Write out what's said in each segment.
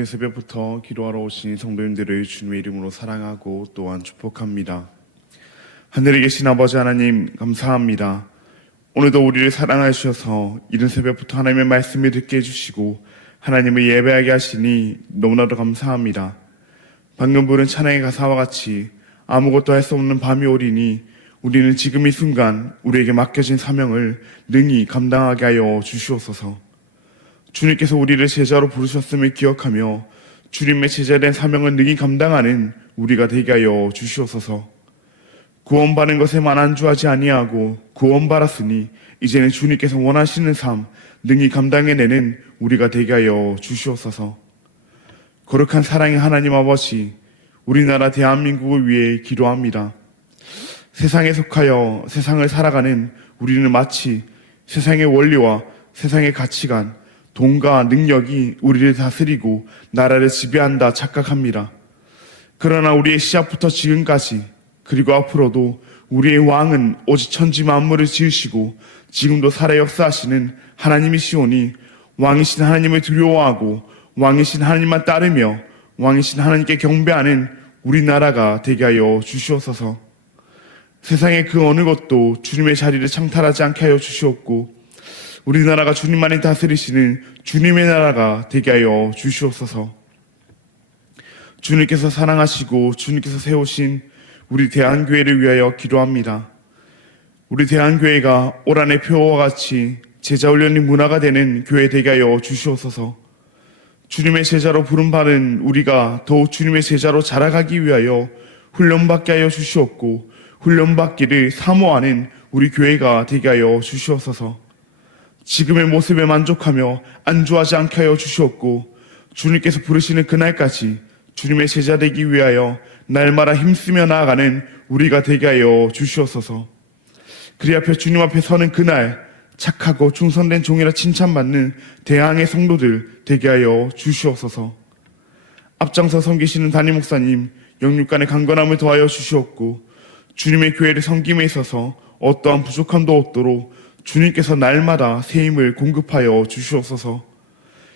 이른 새벽부터 기도하러 오신 성도님들을 주님의 이름으로 사랑하고 또한 축복합니다. 하늘에 계신 아버지 하나님 감사합니다. 오늘도 우리를 사랑하셔서 이른 새벽부터 하나님의 말씀을 듣게 해주시고 하나님을 예배하게 하시니 너무나도 감사합니다. 방금 부른 찬양의 가사와 같이 아무것도 할 수 없는 밤이 오리니 우리는 지금 이 순간 우리에게 맡겨진 사명을 능히 감당하게 하여 주시옵소서. 주님께서 우리를 제자로 부르셨음을 기억하며 주님의 제자된 사명을 능히 감당하는 우리가 되게 하여 주시옵소서. 구원받는 것에만 안주하지 아니하고 구원받았으니 이제는 주님께서 원하시는 삶 능히 감당해내는 우리가 되게 하여 주시옵소서. 거룩한 사랑의 하나님 아버지, 우리나라 대한민국을 위해 기도합니다. 세상에 속하여 세상을 살아가는 우리는 마치 세상의 원리와 세상의 가치관, 돈과 능력이 우리를 다스리고 나라를 지배한다 착각합니다. 그러나 우리의 시작부터 지금까지 그리고 앞으로도 우리의 왕은 오직 천지 만물을 지으시고 지금도 살아 역사하시는 하나님이시오니 왕이신 하나님을 두려워하고 왕이신 하나님만 따르며 왕이신 하나님께 경배하는 우리나라가 되게 하여 주시옵소서. 세상의 그 어느 것도 주님의 자리를 창탈하지 않게 하여 주시옵고 우리나라가 주님만이 다스리시는 주님의 나라가 되게 하여 주시옵소서. 주님께서 사랑하시고 주님께서 세우신 우리 대한교회를 위하여 기도합니다. 우리 대한교회가 올 한해 표와 같이 제자훈련이 문화가 되는 교회 되게 하여 주시옵소서. 주님의 제자로 부름받은 우리가 더욱 주님의 제자로 자라가기 위하여 훈련받게 하여 주시옵고 훈련받기를 사모하는 우리 교회가 되게 하여 주시옵소서. 지금의 모습에 만족하며 안주하지 않게 하여 주시옵고 주님께서 부르시는 그날까지 주님의 제자 되기 위하여 날마다 힘쓰며 나아가는 우리가 되게 하여 주시옵소서. 그리 앞에 주님 앞에 서는 그날 착하고 충성된 종이라 칭찬받는 대항의 성도들 되게 하여 주시옵소서. 앞장서 섬기시는 담임 목사님 영육간의 강건함을 더하여 주시옵고 주님의 교회를 섬김에 있어서 어떠한 부족함도 없도록 주님께서 날마다 새 힘을 공급하여 주시옵소서.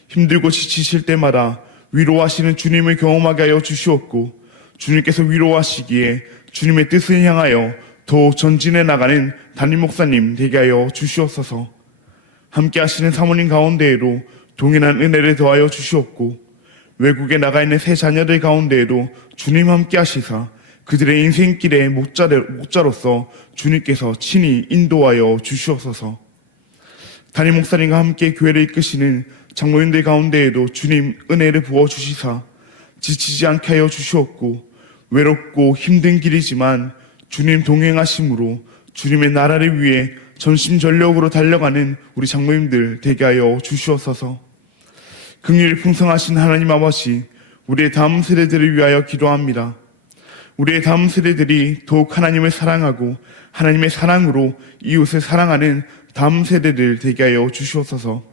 힘들고 지치실 때마다 위로하시는 주님을 경험하게 하여 주시옵고 주님께서 위로하시기에 주님의 뜻을 향하여 더욱 전진해 나가는 담임 목사님 되게 하여 주시옵소서. 함께 하시는 사모님 가운데에도 동일한 은혜를 더하여 주시옵고 외국에 나가 있는 새 자녀들 가운데에도 주님 함께 하시사 그들의 인생길의 목자로서 주님께서 친히 인도하여 주시옵소서. 담임 목사님과 함께 교회를 이끄시는 장로님들 가운데에도 주님 은혜를 부어주시사 지치지 않게 하여 주시옵고 외롭고 힘든 길이지만 주님 동행하심으로 주님의 나라를 위해 전심전력으로 달려가는 우리 장로님들 되게 하여 주시옵소서. 긍휼이 풍성하신 하나님 아버지, 우리의 다음 세대들을 위하여 기도합니다. 우리의 다음 세대들이 더욱 하나님을 사랑하고 하나님의 사랑으로 이웃을 사랑하는 다음 세대들 되게 하여 주시옵소서.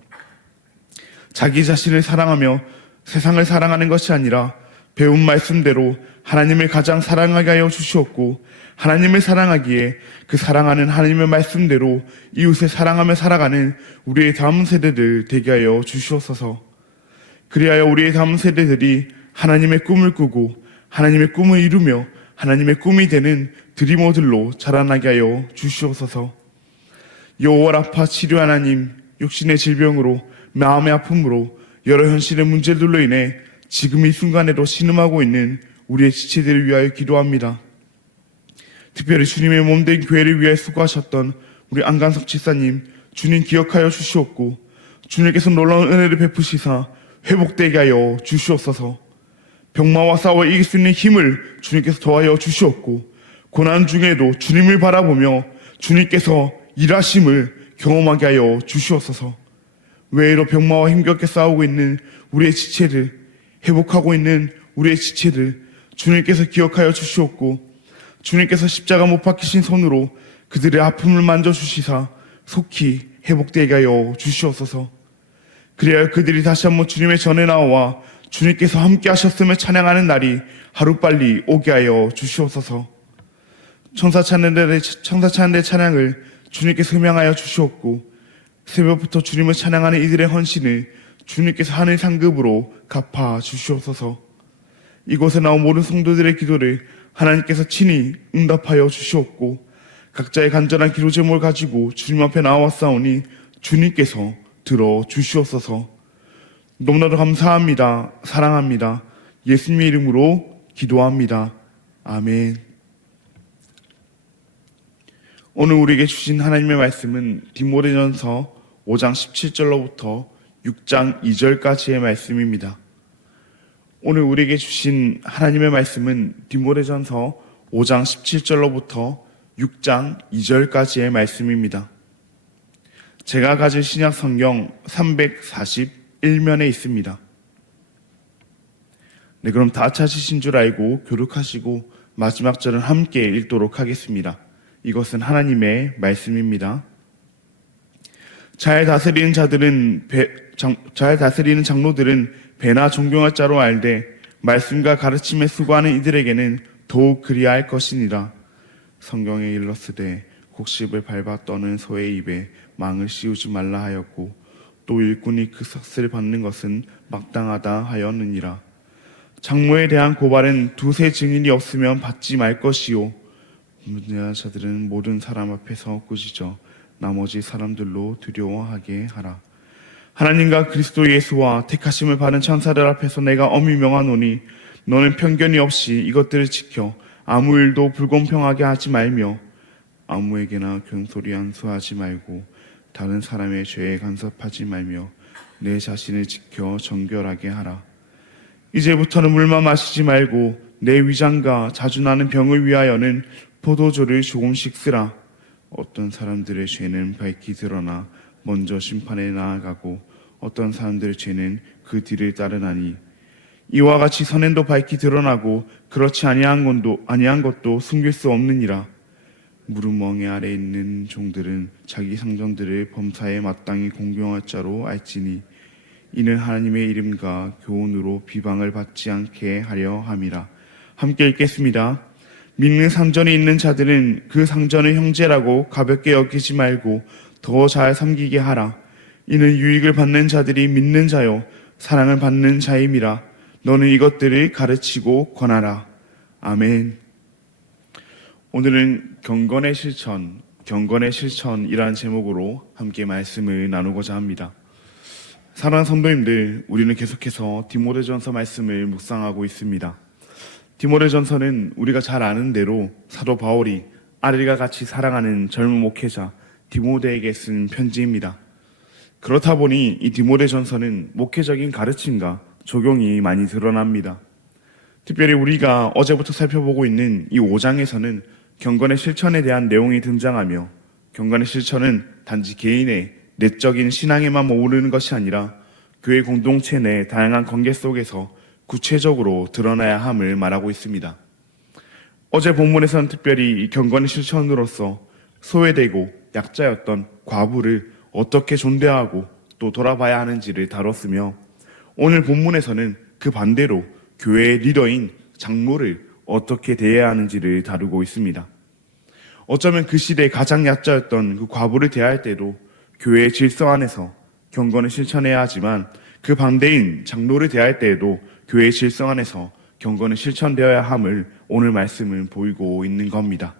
자기 자신을 사랑하며 세상을 사랑하는 것이 아니라 배운 말씀대로 하나님을 가장 사랑하게 하여 주시옵고 하나님을 사랑하기에 그 사랑하는 하나님의 말씀대로 이웃을 사랑하며 살아가는 우리의 다음 세대들 되게 하여 주시옵소서. 그리하여 우리의 다음 세대들이 하나님의 꿈을 꾸고 하나님의 꿈을 이루며 하나님의 꿈이 되는 드리머들로 자라나게 하여 주시옵소서. 여호와 라파 치료 하나님, 육신의 질병으로 마음의 아픔으로 여러 현실의 문제들로 인해 지금 이 순간에도 신음하고 있는 우리의 지체들을 위하여 기도합니다. 특별히 주님의 몸된 교회를 위해 수고하셨던 우리 안간석 집사님 주님 기억하여 주시옵고 주님께서 놀라운 은혜를 베푸시사 회복되게 하여 주시옵소서. 병마와 싸워 이길 수 있는 힘을 주님께서 더하여 주시옵고 고난 중에도 주님을 바라보며 주님께서 일하심을 경험하게 하여 주시옵소서. 외로 병마와 힘겹게 싸우고 있는 우리의 지체들, 회복하고 있는 우리의 지체들 주님께서 기억하여 주시옵고 주님께서 십자가 못 박히신 손으로 그들의 아픔을 만져주시사 속히 회복되게 하여 주시옵소서. 그래야 그들이 다시 한번 주님의 전에 나와 주님께서 함께 하셨음을 찬양하는 날이 하루빨리 오게 하여 주시옵소서. 천사 찬양대 찬양을 주님께서 음향하여 주시옵고 새벽부터 주님을 찬양하는 이들의 헌신을 주님께서 하늘 상급으로 갚아 주시옵소서. 이곳에 나온 모든 성도들의 기도를 하나님께서 친히 응답하여 주시옵고 각자의 간절한 기도 제목을 가지고 주님 앞에 나왔사오니 주님께서 들어 주시옵소서. 너무나도 감사합니다. 사랑합니다. 예수님의 이름으로 기도합니다. 아멘. 오늘 우리에게 주신 하나님의 말씀은 디모데전서 5장 17절로부터 6장 2절까지의 말씀입니다. 오늘 우리에게 주신 하나님의 말씀은 디모데전서 5장 17절로부터 6장 2절까지의 말씀입니다. 제가 가진 신약 성경 341면에 있습니다. 네, 그럼 다 찾으신 줄 알고 교독하시고 마지막 절은 함께 읽도록 하겠습니다. 이것은 하나님의 말씀입니다. 잘 다스리는 장로들은 배나 존경할 자로 알되 말씀과 가르침에 수고하는 이들에게는 더욱 그리할 것이니라. 성경에 일렀으되 곡식을 밟아 떠는 소의 입에 망을 씌우지 말라 하였고 또 일꾼이 그 삭슬을 받는 것은 마땅하다 하였느니라. 장모에 대한 고발은 두세 증인이 없으면 받지 말 것이요 문제한 자들은 모든 사람 앞에서 꾸짖어 나머지 사람들로 두려워하게 하라. 하나님과 그리스도 예수와 택하심을 받은 천사들 앞에서 내가 엄히 명하노니 너는 편견이 없이 이것들을 지켜 아무 일도 불공평하게 하지 말며 아무에게나 경솔히 안수하지 말고 다른 사람의 죄에 간섭하지 말며 내 자신을 지켜 정결하게 하라. 이제부터는 물만 마시지 말고 내 위장과 자주 나는 병을 위하여는 포도주를 조금씩 쓰라. 어떤 사람들의 죄는 밝히 드러나 먼저 심판에 나아가고 어떤 사람들의 죄는 그 뒤를 따르나니 이와 같이 선행도 밝히 드러나고 그렇지 아니한 것도 숨길 수 없느니라. 무릎멍에 아래 있는 종들은 자기 상전들을 범사에 마땅히 공경할 자로 알지니 이는 하나님의 이름과 교훈으로 비방을 받지 않게 하려 함이라. 함께 읽겠습니다. 믿는 상전이 있는 자들은 그 상전을 형제라고 가볍게 여기지 말고 더 잘 섬기게 하라. 이는 유익을 받는 자들이 믿는 자요 사랑을 받는 자임이라. 너는 이것들을 가르치고 권하라. 아멘. 오늘은 경건의 실천이라는 제목으로 함께 말씀을 나누고자 합니다. 사랑하는 성도님들, 우리는 계속해서 디모데전서 말씀을 묵상하고 있습니다. 디모데전서는 우리가 잘 아는 대로 사도 바울이 아들과 같이 사랑하는 젊은 목회자 디모데에게 쓴 편지입니다. 그렇다 보니 이 디모데전서는 목회적인 가르침과 적용이 많이 드러납니다. 특별히 우리가 어제부터 살펴보고 있는 이 5장에서는 경건의 실천에 대한 내용이 등장하며 경건의 실천은 단지 개인의 내적인 신앙에만 머무르는 것이 아니라 교회 공동체 내 다양한 관계 속에서 구체적으로 드러나야 함을 말하고 있습니다. 어제 본문에서는 특별히 이 경건의 실천으로서 소외되고 약자였던 과부를 어떻게 존대하고 또 돌아봐야 하는지를 다뤘으며 오늘 본문에서는 그 반대로 교회의 리더인 장로를 어떻게 대해야 하는지를 다루고 있습니다. 어쩌면 그 시대에 가장 약자였던 그 과부를 대할 때도 교회의 질서 안에서 경건을 실천해야 하지만 그 반대인 장로를 대할 때에도 교회의 질서 안에서 경건을 실천되어야 함을 오늘 말씀은 보이고 있는 겁니다.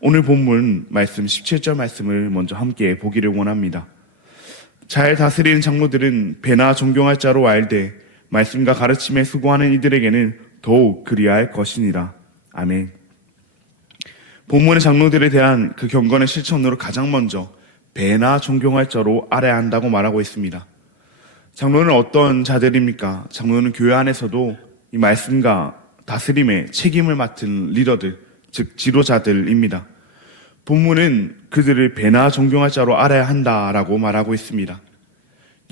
오늘 본문 말씀 17절 말씀을 먼저 함께 보기를 원합니다. 잘 다스리는 장로들은 배나 존경할 자로 알되 말씀과 가르침에 수고하는 이들에게는 더욱 그리할 것이니라. 아멘. 본문의 장로들에 대한 그 경건의 실천으로 가장 먼저 배나 존경할 자로 알아야 한다고 말하고 있습니다. 장로는 어떤 자들입니까? 장로는 교회 안에서도 이 말씀과 다스림의 책임을 맡은 리더들, 즉 지도자들입니다. 본문은 그들을 배나 존경할 자로 알아야 한다라고 말하고 있습니다.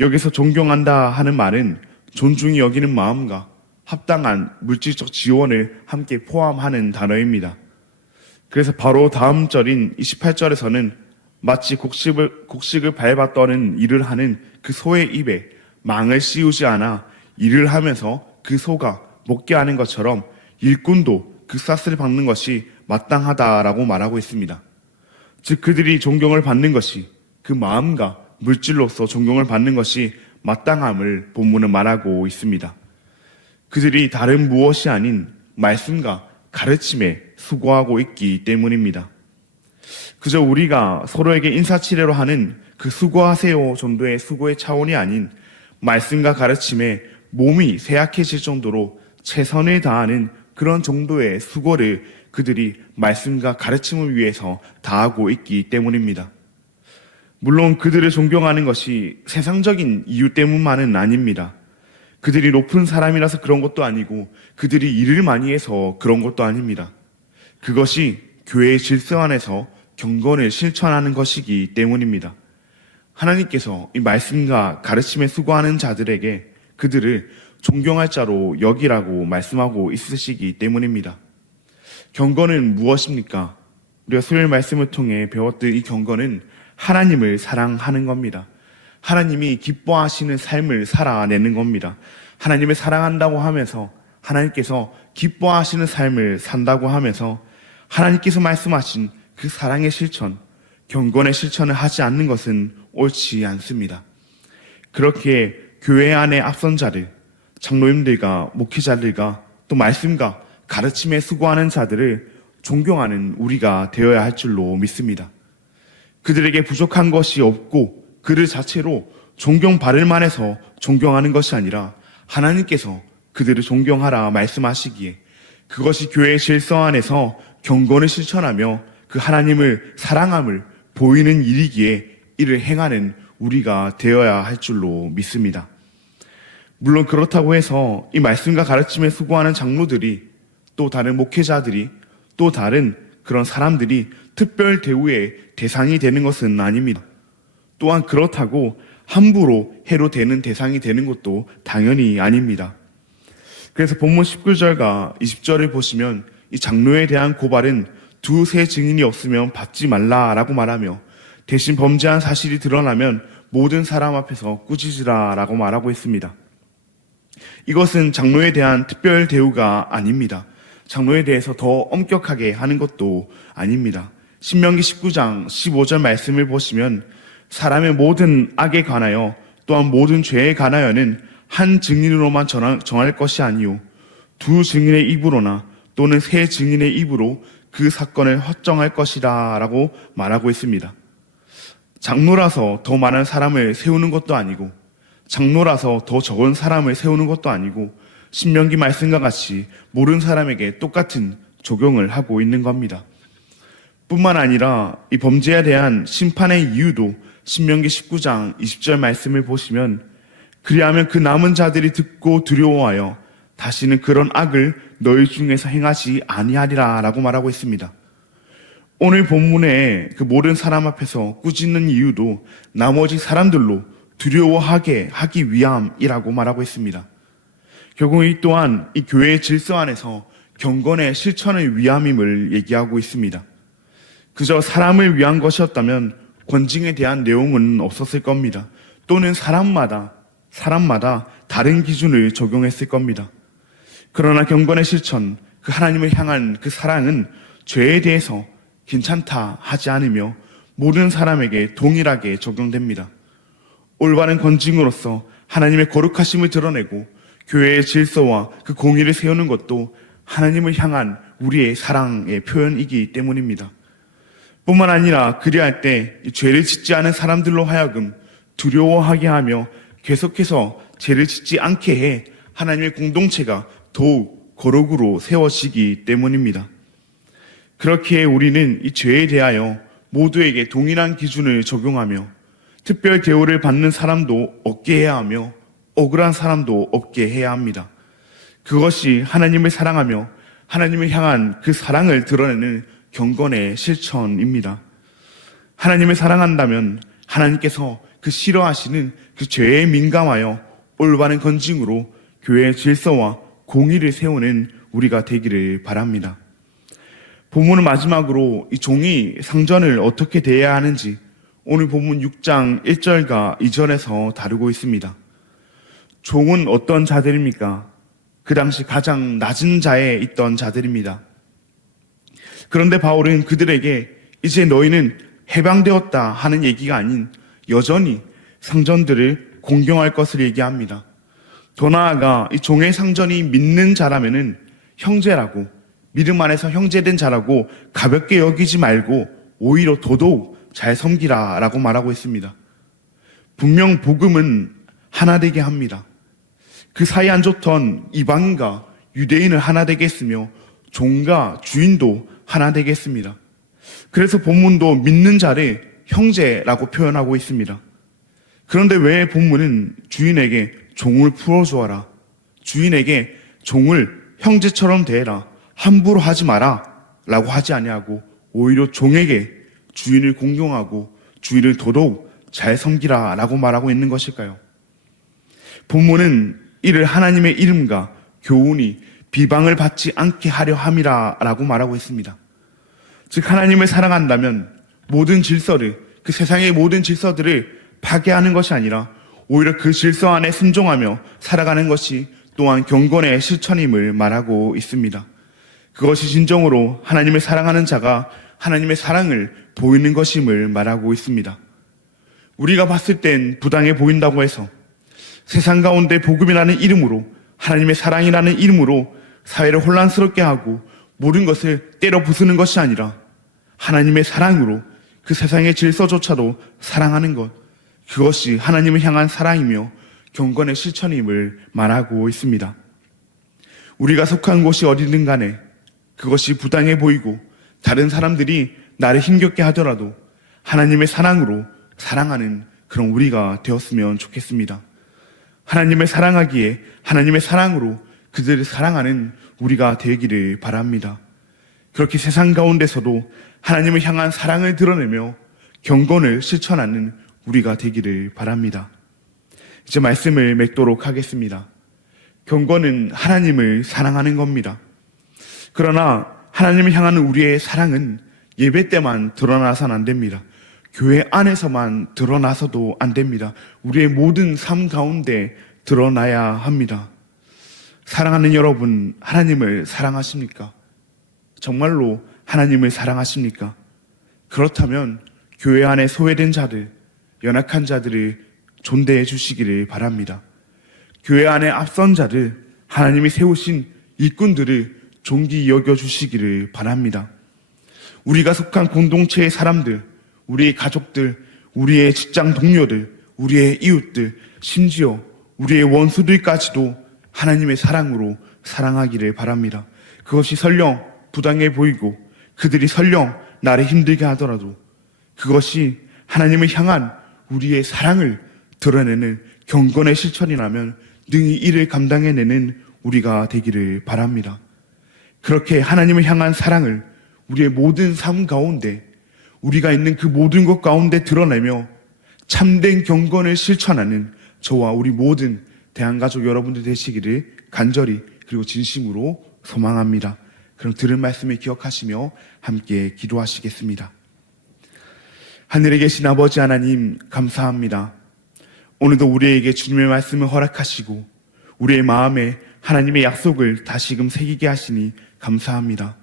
여기서 존경한다 하는 말은 존중이 여기는 마음과 합당한 물질적 지원을 함께 포함하는 단어입니다. 그래서 바로 다음 절인 28절에서는 마치 곡식을 밟아 떠는 일을 하는 그 소의 입에 망을 씌우지 않아 일을 하면서 그 소가 먹게 하는 것처럼 일꾼도 그 싹스를 받는 것이 마땅하다라고 말하고 있습니다. 즉 그들이 존경을 받는 것이 그 마음과 물질로서 존경을 받는 것이 마땅함을 본문은 말하고 있습니다. 그들이 다른 무엇이 아닌 말씀과 가르침에 수고하고 있기 때문입니다. 그저 우리가 서로에게 인사치레로 하는 그 수고하세요 정도의 수고의 차원이 아닌 말씀과 가르침에 몸이 쇠약해질 정도로 최선을 다하는 그런 정도의 수고를 그들이 말씀과 가르침을 위해서 다하고 있기 때문입니다. 물론 그들을 존경하는 것이 세상적인 이유 때문만은 아닙니다. 그들이 높은 사람이라서 그런 것도 아니고 그들이 일을 많이 해서 그런 것도 아닙니다. 그것이 교회의 질서 안에서 경건을 실천하는 것이기 때문입니다. 하나님께서 이 말씀과 가르침에 수고하는 자들에게 그들을 존경할 자로 여기라고 말씀하고 있으시기 때문입니다. 경건은 무엇입니까? 우리가 수요일 말씀을 통해 배웠듯 이 경건은 하나님을 사랑하는 겁니다. 하나님이 기뻐하시는 삶을 살아내는 겁니다. 하나님을 사랑한다고 하면서 하나님께서 기뻐하시는 삶을 산다고 하면서 하나님께서 말씀하신 그 사랑의 실천, 경건의 실천을 하지 않는 것은 옳지 않습니다. 그렇게 교회 안에 앞선 자들, 장로님들과 목회자들과 또 말씀과 가르침에 수고하는 자들을 존경하는 우리가 되어야 할 줄로 믿습니다. 그들에게 부족한 것이 없고 그들 자체로 존경받을 만해서 존경하는 것이 아니라 하나님께서 그들을 존경하라 말씀하시기에 그것이 교회의 질서 안에서 경건을 실천하며 그 하나님을 사랑함을 보이는 일이기에 이를 행하는 우리가 되어야 할 줄로 믿습니다. 물론 그렇다고 해서 이 말씀과 가르침에 수고하는 장로들이 또 다른 목회자들이 또 다른 그런 사람들이 특별 대우의 대상이 되는 것은 아닙니다. 또한 그렇다고 함부로 해로 되는 대상이 되는 것도 당연히 아닙니다. 그래서 본문 19절과 20절을 보시면 이 장로에 대한 고발은 두세 증인이 없으면 받지 말라라고 말하며 대신 범죄한 사실이 드러나면 모든 사람 앞에서 꾸짖으라라고 말하고 있습니다. 이것은 장로에 대한 특별 대우가 아닙니다. 장로에 대해서 더 엄격하게 하는 것도 아닙니다. 신명기 19장 15절 말씀을 보시면 사람의 모든 악에 관하여 또한 모든 죄에 관하여는 한 증인으로만 정할 것이 아니요 두 증인의 입으로나 또는 세 증인의 입으로 그 사건을 확정할 것이다 라고 말하고 있습니다. 장로라서 더 많은 사람을 세우는 것도 아니고 장로라서 더 적은 사람을 세우는 것도 아니고 신명기 말씀과 같이 모르는 사람에게 똑같은 적용을 하고 있는 겁니다. 뿐만 아니라 이 범죄에 대한 심판의 이유도 신명기 19장 20절 말씀을 보시면 그리하면 그 남은 자들이 듣고 두려워하여 다시는 그런 악을 너희 중에서 행하지 아니하리라 라고 말하고 있습니다. 오늘 본문에 그 모든 사람 앞에서 꾸짖는 이유도 나머지 사람들로 두려워하게 하기 위함이라고 말하고 있습니다. 결국 이 또한 이 교회의 질서 안에서 경건의 실천을 위함임을 얘기하고 있습니다. 그저 사람을 위한 것이었다면 권징에 대한 내용은 없었을 겁니다. 또는 사람마다 다른 기준을 적용했을 겁니다. 그러나 경건의 실천, 그 하나님을 향한 그 사랑은 죄에 대해서 괜찮다 하지 않으며 모든 사람에게 동일하게 적용됩니다. 올바른 권징으로서 하나님의 거룩하심을 드러내고 교회의 질서와 그 공의를 세우는 것도 하나님을 향한 우리의 사랑의 표현이기 때문입니다. 뿐만 아니라 그리할 때 죄를 짓지 않은 사람들로 하여금 두려워하게 하며 계속해서 죄를 짓지 않게 해 하나님의 공동체가 더욱 거룩으로 세워지기 때문입니다. 그렇게 우리는 이 죄에 대하여 모두에게 동일한 기준을 적용하며 특별 대우를 받는 사람도 없게 해야 하며 억울한 사람도 없게 해야 합니다. 그것이 하나님을 사랑하며 하나님을 향한 그 사랑을 드러내는 경건의 실천입니다. 하나님을 사랑한다면 하나님께서 그 싫어하시는 그 죄에 민감하여 올바른 권징으로 교회의 질서와 공의를 세우는 우리가 되기를 바랍니다. 본문은 마지막으로 이 종이 상전을 어떻게 대해야 하는지 오늘 본문 6장 1절과 2절에서 다루고 있습니다. 종은 어떤 자들입니까? 그 당시 가장 낮은 자에 있던 자들입니다. 그런데 바울은 그들에게 이제 너희는 해방되었다 하는 얘기가 아닌 여전히 상전들을 공경할 것을 얘기합니다. 더 나아가 이 종의 상전이 믿는 자라면은 형제라고, 믿음 안에서 형제된 자라고 가볍게 여기지 말고 오히려 더더욱 잘 섬기라 라고 말하고 있습니다. 분명 복음은 하나 되게 합니다. 그 사이 안 좋던 이방인과 유대인을 하나 되게 했으며 종과 주인도 하나 되게 했습니다. 그래서 본문도 믿는 자를 형제라고 표현하고 있습니다. 그런데 왜 본문은 주인에게 종을 풀어주어라, 주인에게 종을 형제처럼 대해라, 함부로 하지 마라 라고 하지 아니하고 오히려 종에게 주인을 공경하고 주인을 더더욱 잘 섬기라 라고 말하고 있는 것일까요? 본문은 이를 하나님의 이름과 교훈이 비방을 받지 않게 하려 함이라 라고 말하고 있습니다. 즉 하나님을 사랑한다면 모든 질서를, 그 세상의 모든 질서들을 파괴하는 것이 아니라 오히려 그 질서 안에 순종하며 살아가는 것이 또한 경건의 실천임을 말하고 있습니다. 그것이 진정으로 하나님을 사랑하는 자가 하나님의 사랑을 보이는 것임을 말하고 있습니다. 우리가 봤을 땐 부당해 보인다고 해서 세상 가운데 복음이라는 이름으로, 하나님의 사랑이라는 이름으로 사회를 혼란스럽게 하고 모든 것을 때려 부수는 것이 아니라 하나님의 사랑으로 그 세상의 질서조차도 사랑하는 것, 그것이 하나님을 향한 사랑이며 경건의 실천임을 말하고 있습니다. 우리가 속한 곳이 어디든 간에 그것이 부당해 보이고 다른 사람들이 나를 힘겹게 하더라도 하나님의 사랑으로 사랑하는 그런 우리가 되었으면 좋겠습니다. 하나님을 사랑하기에 하나님의 사랑으로 그들을 사랑하는 우리가 되기를 바랍니다. 그렇게 세상 가운데서도 하나님을 향한 사랑을 드러내며 경건을 실천하는 우리가 되기를 바랍니다. 이제 말씀을 맺도록 하겠습니다. 경건은 하나님을 사랑하는 겁니다. 그러나 하나님을 향하는 우리의 사랑은 예배 때만 드러나서는 안 됩니다. 교회 안에서만 드러나서도 안 됩니다. 우리의 모든 삶 가운데 드러나야 합니다. 사랑하는 여러분, 하나님을 사랑하십니까? 정말로 하나님을 사랑하십니까? 그렇다면 교회 안에 소외된 자들, 연약한 자들을 존대해 주시기를 바랍니다. 교회 안에 앞선 자들, 하나님이 세우신 일꾼들을 존귀 여겨 주시기를 바랍니다. 우리가 속한 공동체의 사람들, 우리의 가족들, 우리의 직장 동료들, 우리의 이웃들, 심지어 우리의 원수들까지도 하나님의 사랑으로 사랑하기를 바랍니다. 그것이 설령 부당해 보이고 그들이 설령 나를 힘들게 하더라도 그것이 하나님을 향한 우리의 사랑을 드러내는 경건의 실천이라면 능히 이를 감당해내는 우리가 되기를 바랍니다. 그렇게 하나님을 향한 사랑을 우리의 모든 삶 가운데, 우리가 있는 그 모든 것 가운데 드러내며 참된 경건을 실천하는 저와 우리 모든 대한가족 여러분들 되시기를 간절히 그리고 진심으로 소망합니다. 그럼 들은 말씀을 기억하시며 함께 기도하시겠습니다. 하늘에 계신 아버지 하나님, 감사합니다. 오늘도 우리에게 주님의 말씀을 허락하시고 우리의 마음에 하나님의 약속을 다시금 새기게 하시니 감사합니다.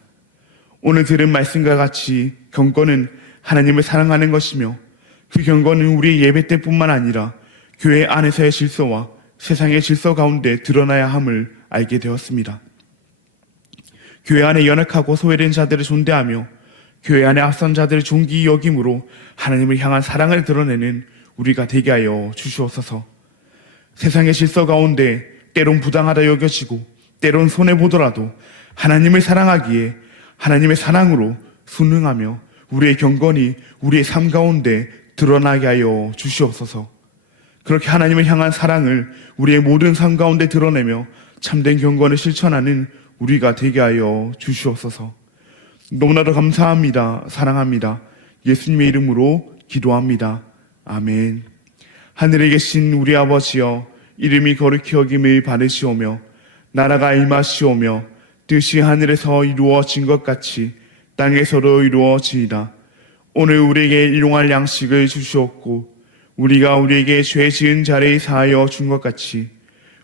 오늘 들은 말씀과 같이 경건은 하나님을 사랑하는 것이며 그 경건은 우리의 예배 때뿐만 아니라 교회 안에서의 질서와 세상의 질서 가운데 드러나야 함을 알게 되었습니다. 교회 안에 연약하고 소외된 자들을 존대하며 교회 안에 앞선 자들을 존귀히 여김으로 하나님을 향한 사랑을 드러내는 우리가 되게 하여 주시옵소서. 세상의 질서 가운데 때론 부당하다 여겨지고 때론 손해보더라도 하나님을 사랑하기에 하나님의 사랑으로 순응하며 우리의 경건이 우리의 삶 가운데 드러나게 하여 주시옵소서. 그렇게 하나님을 향한 사랑을 우리의 모든 삶 가운데 드러내며 참된 경건을 실천하는 우리가 되게 하여 주시옵소서. 너무나도 감사합니다. 사랑합니다. 예수님의 이름으로 기도합니다. 아멘. 하늘에 계신 우리 아버지여, 이름이 거룩히 여김을 받으시오며 나라가 임하시오며 뜻이 하늘에서 이루어진 것 같이 땅에서도 이루어지이다. 오늘 우리에게 일용할 양식을 주시옵고 우리가 우리에게 죄 지은 자를 사하여 준 것 같이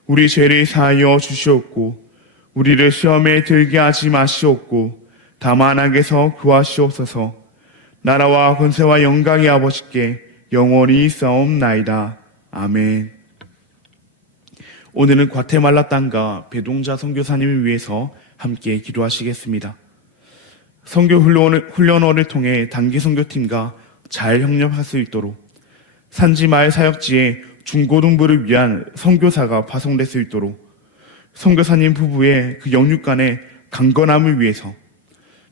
우리 죄를 사하여 주시옵고 우리를 시험에 들게 하지 마시옵고 다만 악에서 구하시옵소서. 나라와 권세와 영광이 아버지께 영원히 있사옵나이다. 아멘. 오늘은 과테말라 땅과 배동자 선교사님을 위해서 함께 기도하시겠습니다. 선교 훈련원을 통해 단기 선교팀과 잘 협력할 수 있도록 산지 마을 사역지에 중고등부를 위한 선교사가 파송될 수 있도록 선교사님 부부의 그 영육간의 강건함을 위해서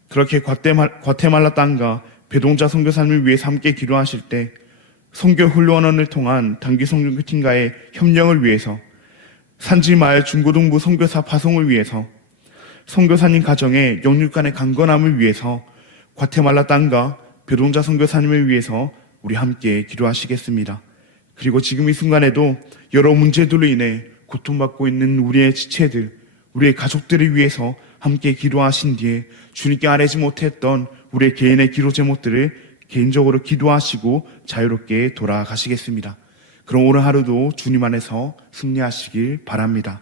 그렇게 과테말라 땅과 배동자 선교사님을 위해서 함께 기도하실 때 선교 훈련원을 통한 단기 선교팀과의 협력을 위해서 산지 마을 중고등부 선교사 파송을 위해서 선교사님 가정의 영육간의 강건함을 위해서 과테말라 땅과 배동자 선교사님을 위해서 우리 함께 기도하시겠습니다. 그리고 지금 이 순간에도 여러 문제들로 인해 고통받고 있는 우리의 지체들, 우리의 가족들을 위해서 함께 기도하신 뒤에 주님께 아뢰지 못했던 우리의 개인의 기도 제목들을 개인적으로 기도하시고 자유롭게 돌아가시겠습니다. 그럼 오늘 하루도 주님 안에서 승리하시길 바랍니다.